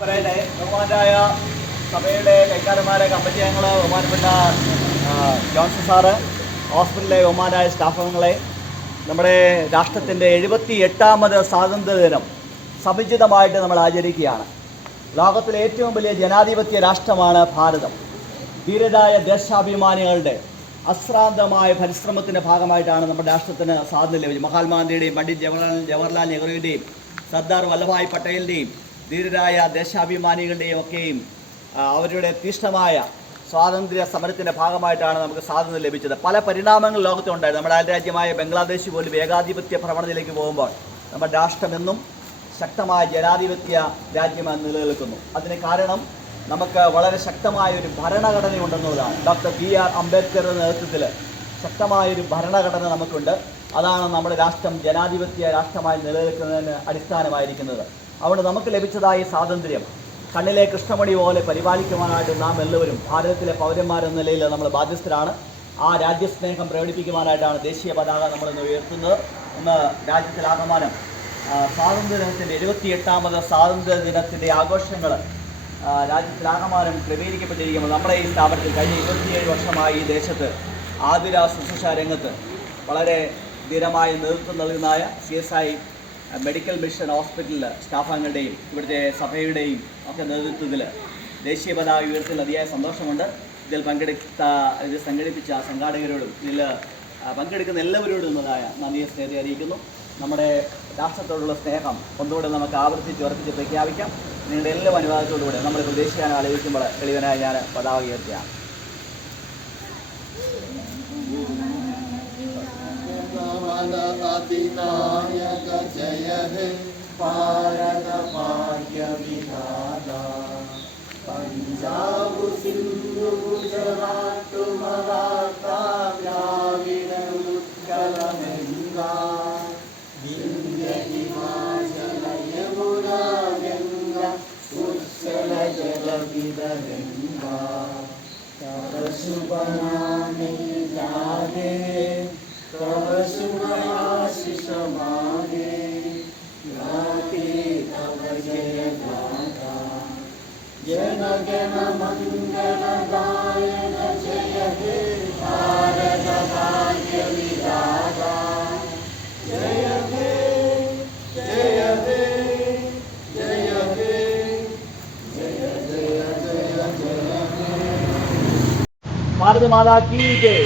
പറയട്ടെ, ബഹുമാനായ സഭയുടെ കൈക്കാരന്മാരെ, കമ്മിറ്റി അംഗങ്ങളെ, ബഹുമാനപ്പെട്ട ജോൺസൺ സാറ്, ഹോസ്പിറ്റലിലെ ബഹുമാനായ സ്റ്റാഫംഗങ്ങളെ, നമ്മുടെ രാഷ്ട്രത്തിൻ്റെ 78ാമത് സ്വാതന്ത്ര്യദിനം സമുചിതമായിട്ട് നമ്മൾ ആചരിക്കുകയാണ്. ലോകത്തിലെ ഏറ്റവും വലിയ ജനാധിപത്യ രാഷ്ട്രമാണ് ഭാരതം. ധീരരായ ദേശാഭിമാനികളുടെ അശ്രാന്തമായ പരിശ്രമത്തിൻ്റെ ഭാഗമായിട്ടാണ് നമ്മുടെ രാഷ്ട്രത്തിന് സ്വാതന്ത്ര്യം ലഭിച്ചത്. മഹാത്മാഗാന്ധിയുടെയും പണ്ഡിറ്റ് ജവഹർലാൽ നെഹ്റുവിൻ്റെയും സർദാർ വല്ലഭായ് പട്ടേലിൻ്റെയും ധീരരായ ദേശാഭിമാനികളുടെയും ഒക്കെയും അവരുടെ തീഷ്ണമായ സ്വാതന്ത്ര്യ സമരത്തിൻ്റെ ഭാഗമായിട്ടാണ് നമുക്ക് സ്വാതന്ത്ര്യം ലഭിച്ചത്. പല പരിണാമങ്ങൾ ലോകത്തുണ്ടായിരുന്നു. നമ്മുടെ അയൽരാജ്യമായ ബംഗ്ലാദേശ് പോലും ഏകാധിപത്യ പ്രവണതയിലേക്ക് പോകുമ്പോൾ നമ്മുടെ രാഷ്ട്രമെന്നും ശക്തമായ ജനാധിപത്യ രാജ്യമായി നിലനിൽക്കുന്നു. അതിന് കാരണം നമുക്ക് വളരെ ശക്തമായൊരു ഭരണഘടനയുണ്ടെന്നുള്ളതാണ്. ഡോക്ടർ BR അംബേദ്കറുടെ നേതൃത്വത്തിൽ ശക്തമായൊരു ഭരണഘടന നമുക്കുണ്ട്. അതാണ് നമ്മുടെ രാഷ്ട്രം ജനാധിപത്യ രാഷ്ട്രമായി നിലനിൽക്കുന്നതിന് അടിസ്ഥാനമായിരിക്കുന്നത്. അതുകൊണ്ട് നമുക്ക് ലഭിച്ചതായ സ്വാതന്ത്ര്യം കണ്ണിലെ കൃഷ്ണമണി പോലെ പരിപാലിക്കുവാനായിട്ട് നാം എല്ലാവരും ഭാരതത്തിലെ പൗരന്മാരെന്ന നിലയിൽ നമ്മൾ ബാധ്യസ്ഥരാണ്. ആ രാജ്യസ്നേഹം പ്രകടിപ്പിക്കുവാനായിട്ടാണ് ദേശീയ പതാക നമ്മളിന്ന് ഉയർത്തുന്നത്. ഇന്ന് രാജ്യത്തിലാകമാനം സ്വാതന്ത്ര്യദിനത്തിൻ്റെ 78ാമത് സ്വാതന്ത്ര്യ ദിനത്തിൻ്റെ ആഘോഷങ്ങൾ രാജ്യത്തിലാകമാനം ക്രമീകരിക്കപ്പെട്ടിരിക്കുമ്പോൾ നമ്മുടെ ഈ സ്ഥാപനത്തിൽ കഴിഞ്ഞ 27 വർഷമായി ഈ ദേശത്ത് ആതുര ശുശ്രൂഷ രംഗത്ത് വളരെ ധീരമായ നേതൃത്വം നൽകുന്നതായ CSI മെഡിക്കൽ മിഷൻ ഹോസ്പിറ്റലിൽ സ്റ്റാഫംഗങ്ങളുടെയും ഇവിടുത്തെ സഭയുടെയും ഒക്കെ നേതൃത്വത്തിൽ ദേശീയ പതാക ഉയർത്തിൽ അതിയായ സന്തോഷമുണ്ട്. ഇതിൽ സംഘടിപ്പിച്ച സംഘാടകരോടും ഇതിൽ പങ്കെടുക്കുന്ന എല്ലാവരോടും എന്നതായ നന്ദിയെ സ്നേഹത്തെ അറിയിക്കുന്നു. നമ്മുടെ രാഷ്ട്രത്തോടുള്ള സ്നേഹം ഒന്നുകൂടെ നമുക്ക് ഉറപ്പിച്ച് പ്രഖ്യാപിക്കാം. നിങ്ങളുടെ എല്ലാ അനുവാദത്തോടുകൂടെ നമ്മളിപ്പോൾ ദേശീയഗാനം ആലോചിക്കുമ്പോൾ എളിവനായി ഞാൻ പതാക ഉയർത്തിയാണ്. अधिनायक जय हे भारत भाग्य विधाता पंजाब सिंधु गुजरात मराठा द्राविड उत्कल गंगा विंध्य हिमाचल यमुना गंगा उत्कल जलधिरंगा तव शुभ नामे जागे तव शुभ आशीष मांगे गाते तव जय गाथा जन गण मंगल गायन जय हे भारत भाग्य विधाता जय हे जय हे जय हे जय जय जय जय हे भारत माता की जय.